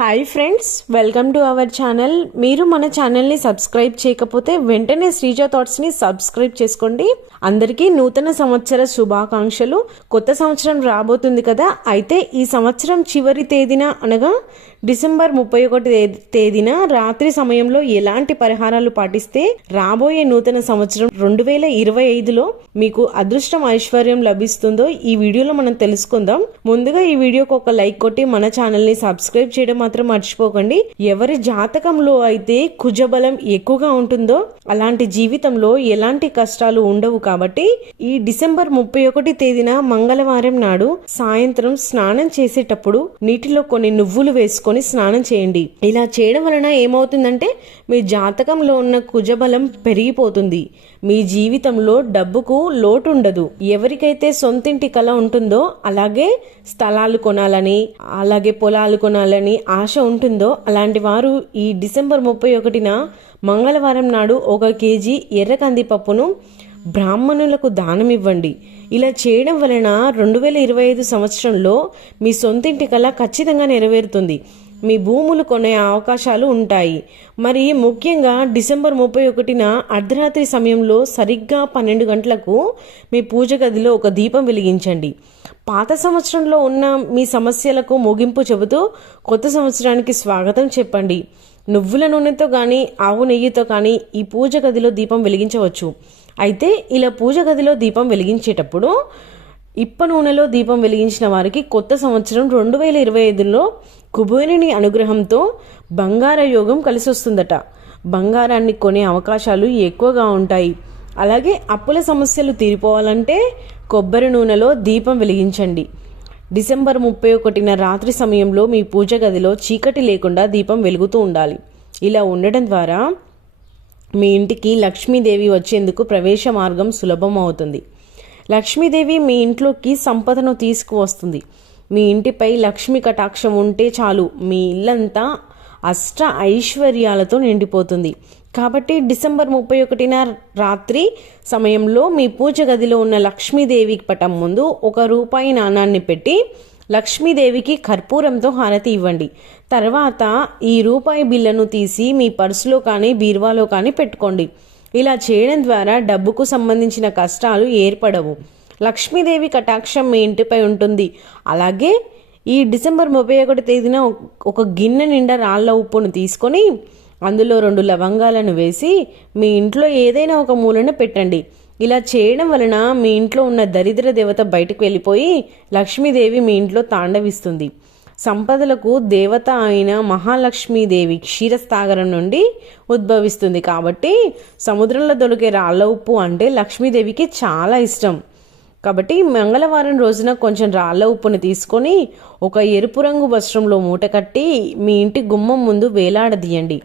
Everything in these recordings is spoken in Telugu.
Hi friends, welcome to our channel. మీరు మన ఛానల్ని సబ్స్క్రైబ్ చేయకపోతే వెంటనే శ్రీజ థాట్స్ని సబ్స్క్రైబ్ చేసుకోండి. అందరికీ నూతన సంవత్సర శుభాకాంక్షలు. కొత్త సంవత్సరం రాబోతుంది కదా, అయితే ఈ సంవత్సరం చివరి తేదీన అనగా డిసెంబర్ 31 తేదీన రాత్రి సమయంలో ఎలాంటి పరిహారాలు పాటిస్తే రాబోయే నూతన సంవత్సరం 2025లో మీకు అదృష్టం ఐశ్వర్యం లభిస్తుందో ఈ వీడియోలో మనం తెలుసుకుందాం. ముందుగా ఈ వీడియోకి ఒక లైక్ కొట్టి మన ఛానల్ని సబ్స్క్రైబ్ చేయడం మాత్రం మర్చిపోకండి. ఎవరి జాతకంలో అయితే కుజబలం ఎక్కువగా ఉంటుందో అలాంటి జీవితంలో ఎలాంటి కష్టాలు ఉండవు. కాబట్టి ఈ డిసెంబర్ 31 తేదీన మంగళవారం నాడు సాయంత్రం స్నానం చేసేటప్పుడు నీటిలో కొన్ని నువ్వులు వేసుకొని స్నానం చేయండి. ఇలా చేయడం వలన ఏమవుతుందంటే మీ జాతకంలో ఉన్న కుజబలం పెరిగిపోతుంది. మీ జీవితంలో డబ్బుకు లోటు ఉండదు. ఎవరికైతే సొంతింటి కళ ఉంటుందో, అలాగే స్థలాలు కొనాలని, అలాగే పొలాలు కొనాలని ఆశ ఉంటుందో అలాంటి వారు ఈ డిసెంబర్ 31న మంగళవారం నాడు 1 కేజీ ఎర్ర కందిపప్పును బ్రాహ్మణులకు దానం ఇవ్వండి. ఇలా చేయడం వలన 2025 సంవత్సరంలో మీ సొంతింటి కళ ఖచ్చితంగా నెరవేరుతుంది. మీ భూములు కొనే అవకాశాలు ఉంటాయి. మరి ముఖ్యంగా డిసెంబర్ 31న అర్ధరాత్రి సమయంలో సరిగ్గా 12 గంటలకు మీ పూజ గదిలో ఒక దీపం వెలిగించండి. పాత సంవత్సరంలో ఉన్న మీ సమస్యలకు ముగింపు చెబుతూ కొత్త సంవత్సరానికి స్వాగతం చెప్పండి. నువ్వుల నూనెతో కానీ ఆవు నెయ్యితో కానీ ఈ పూజ గదిలో దీపం వెలిగించవచ్చు. అయితే ఇలా పూజ గదిలో దీపం వెలిగించేటప్పుడు ఇప్ప నూనెలో దీపం వెలిగించిన వారికి కొత్త సంవత్సరం 2025లో కుబేరుని అనుగ్రహంతో బంగార యోగం కలిసి వస్తుందట. బంగారాన్ని కొనే అవకాశాలు ఎక్కువగా ఉంటాయి. అలాగే అప్పుల సమస్యలు తీరిపోవాలంటే కొబ్బరి నూనెలో దీపం వెలిగించండి. డిసెంబర్ 31న రాత్రి సమయంలో మీ పూజ గదిలో చీకటి లేకుండా దీపం వెలుగుతూ ఉండాలి. ఇలా ఉండడం ద్వారా మీ ఇంటికి లక్ష్మీదేవి వచ్చేందుకు ప్రవేశ మార్గం సులభం అవుతుంది. లక్ష్మీదేవి మీ ఇంట్లోకి సంపదను తీసుకువస్తుంది. మీ ఇంటిపై లక్ష్మీ కటాక్షం ఉంటే చాలు, మీ ఇల్లంతా అష్ట ఐశ్వర్యాలతో నిండిపోతుంది. కాబట్టి డిసెంబర్ 31న రాత్రి సమయంలో మీ పూజ గదిలో ఉన్న లక్ష్మీదేవి పటం ముందు 1 రూపాయి నాణాన్ని పెట్టి లక్ష్మీదేవికి కర్పూరంతో హారతి ఇవ్వండి. తర్వాత ఈ రూపాయి బిల్లను తీసి మీ పర్సులో కానీ బీరువాలో కానీ పెట్టుకోండి. ఇలా చేయడం ద్వారా డబ్బుకు సంబంధించిన కష్టాలు ఏర్పడవు. లక్ష్మీదేవి కటాక్షం మీ ఇంటిపై ఉంటుంది. అలాగే ఈ డిసెంబర్ 31 తేదీన ఒక గిన్నె నిండా రాళ్ల ఉప్పును తీసుకొని అందులో 2 లవంగాలను వేసి మీ ఇంట్లో ఏదైనా ఒక మూలను పెట్టండి. ఇలా చేయడం వలన మీ ఇంట్లో ఉన్న దరిద్ర దేవత బయటకు వెళ్ళిపోయి లక్ష్మీదేవి మీ ఇంట్లో తాండవిస్తుంది. సంపదలకు దేవత అయిన మహాలక్ష్మీదేవి క్షీరసాగరం నుండి ఉద్భవిస్తుంది. కాబట్టి సముద్రంలో దొరికే రాళ్ల ఉప్పు అంటే లక్ష్మీదేవికి చాలా ఇష్టం. కాబట్టి మంగళవారం రోజున కొంచెం రాళ్ల ఉప్పును తీసుకొని ఒక ఎరుపు రంగు వస్త్రంలో మూట కట్టి మీ ఇంటి గుమ్మం ముందు వేలాడదీయండి.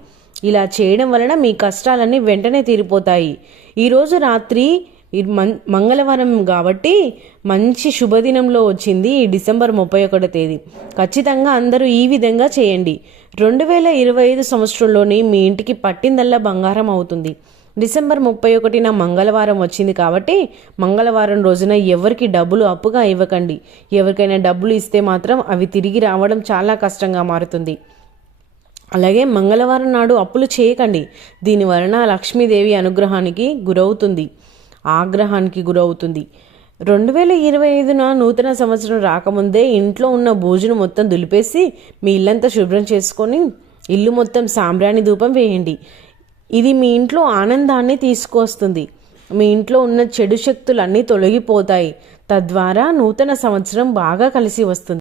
ఇలా చేయడం వలన మీ కష్టాలన్నీ వెంటనే తీరిపోతాయి. ఈరోజు రాత్రి మంగళవారం కాబట్టి మంచి శుభదినంలో వచ్చింది ఈ డిసెంబర్ 31 తేదీ. ఖచ్చితంగా అందరూ ఈ విధంగా చేయండి. 2025 సంవత్సరంలోని మీ ఇంటికి పట్టిందల్లా బంగారం అవుతుంది. డిసెంబర్ 31న మంగళవారం వచ్చింది కాబట్టి మంగళవారం రోజున ఎవరికి డబ్బులు అప్పుగా ఇవ్వకండి. ఎవరికైనా డబ్బులు ఇస్తే మాత్రం అవి తిరిగి రావడం చాలా కష్టంగా మారుతుంది. అలాగే మంగళవారం నాడు అప్పులు చేయకండి. దీనివలన లక్ష్మీదేవి ఆగ్రహానికి గురవుతుంది. 2025న నూతన సంవత్సరం రాకముందే ఇంట్లో ఉన్న బూజును మొత్తం దులిపేసి మీ ఇల్లంతా శుభ్రం చేసుకొని ఇల్లు మొత్తం సాంబ్రాణి ధూపం వేయండి. ఇది మీ ఇంట్లో ఆనందాన్ని తీసుకొస్తుంది. మీ ఇంట్లో ఉన్న చెడు శక్తులన్నీ తొలగిపోతాయి. తద్వారా నూతన సంవత్సరం బాగా కలిసి వస్తుంది.